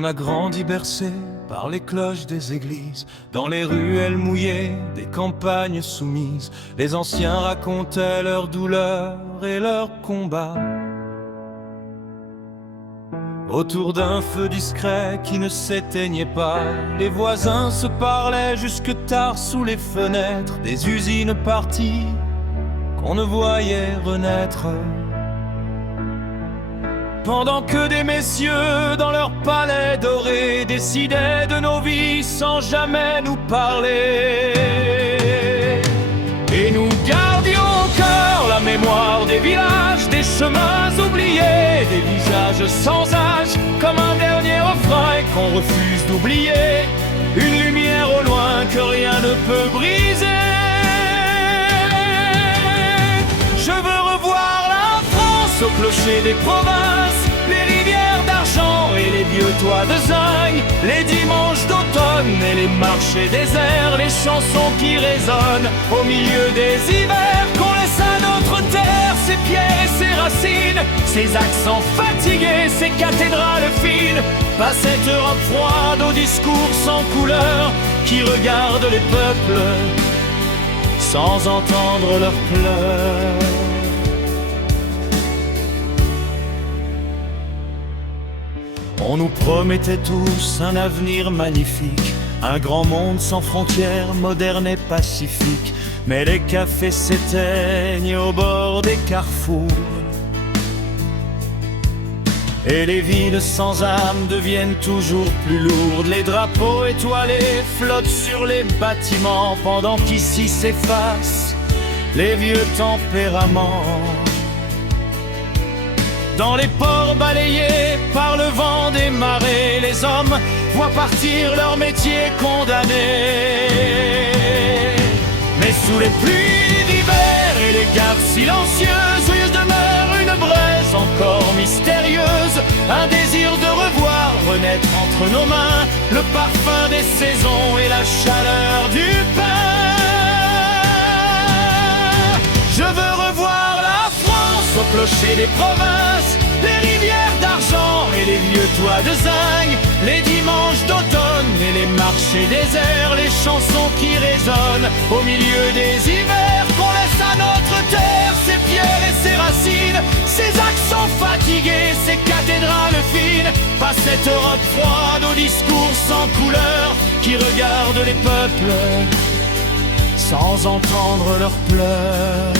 On a grandi bercé par les cloches des églises, dans les ruelles mouillées des campagnes soumises. Les anciens racontaient leurs douleurs et leurs combats autour d'un feu discret qui ne s'éteignait pas. Les voisins se parlaient jusque tard sous les fenêtres des usines parties qu'on ne voyait renaître. Pendant que des messieurs dans leur palais doré décidaient de nos vies sans jamais nous parler. Et nous gardions au cœur la mémoire des villages, des chemins oubliés, des visages sans âge, comme un dernier refrain qu'on refuse d'oublier. Une lumière au loin que rien ne peut briser. Je veux revoir la France au clocher des provinces, les rivières d'argent et les vieux toits de zinc, les dimanches d'automne et les marchés déserts, les chansons qui résonnent au milieu des hivers, qu'on laisse à notre terre ses pierres et ses racines, ses accents fatigués, ses cathédrales fines. Pas cette Europe froide aux discours sans couleur qui regarde les peuples sans entendre leurs pleurs. On nous promettait tous un avenir magnifique, un grand monde sans frontières, moderne et pacifique. Mais les cafés s'éteignent au bord des carrefours, et les villes sans âme deviennent toujours plus lourdes. Les drapeaux étoilés flottent sur les bâtiments, pendant qu'ici s'effacent les vieux tempéraments. Dans les ports balayés par le vent des marées, les hommes voient partir leur métier condamné. Mais sous les pluies d'hiver et les gares silencieuses, demeure une braise encore mystérieuse, un désir de revoir renaître entre nos mains le parfum des saisons et la chaleur du pain. Je veux revoir la France au clocher des provinces, les rivières d'argent et les vieux toits de zinc, les dimanches d'automne et les marchés déserts, les chansons qui résonnent au milieu des hivers, qu'on laisse à notre terre ses pierres et ses racines, ses accents fatigués, ses cathédrales fines. Pas cette Europe froide aux discours sans couleur qui regarde les peuples sans entendre leurs pleurs.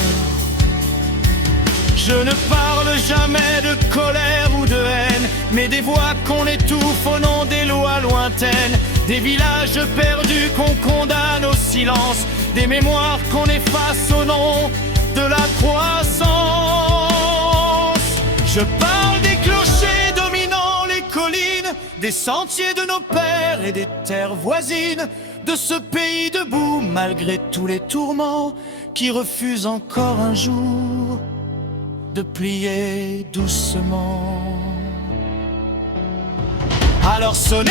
Je ne parle jamais de colère ou de haine, mais des voix qu'on étouffe au nom des lois lointaines, des villages perdus qu'on condamne au silence, des mémoires qu'on efface au nom de la croissance. Je parle des clochers dominant les collines, des sentiers de nos pères et des terres voisines, de ce pays debout malgré tous les tourments, qui refuse encore un jour de plier doucement. Alors sonnez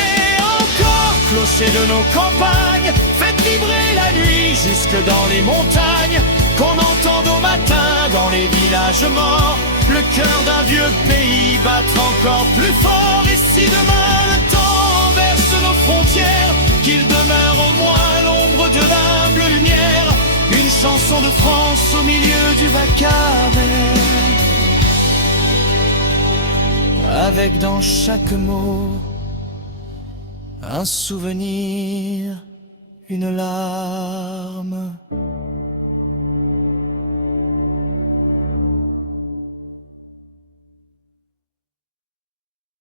encore, clocher de nos campagnes, faites vibrer la nuit jusque dans les montagnes, qu'on entende au matin dans les villages morts le cœur d'un vieux pays battre encore plus fort. Et si demain le temps renverse nos frontières, qu'il demeure au moins l'ombre de l'humble lumière, une chanson de France au milieu du vacarme, avec dans chaque mot un souvenir, une larme.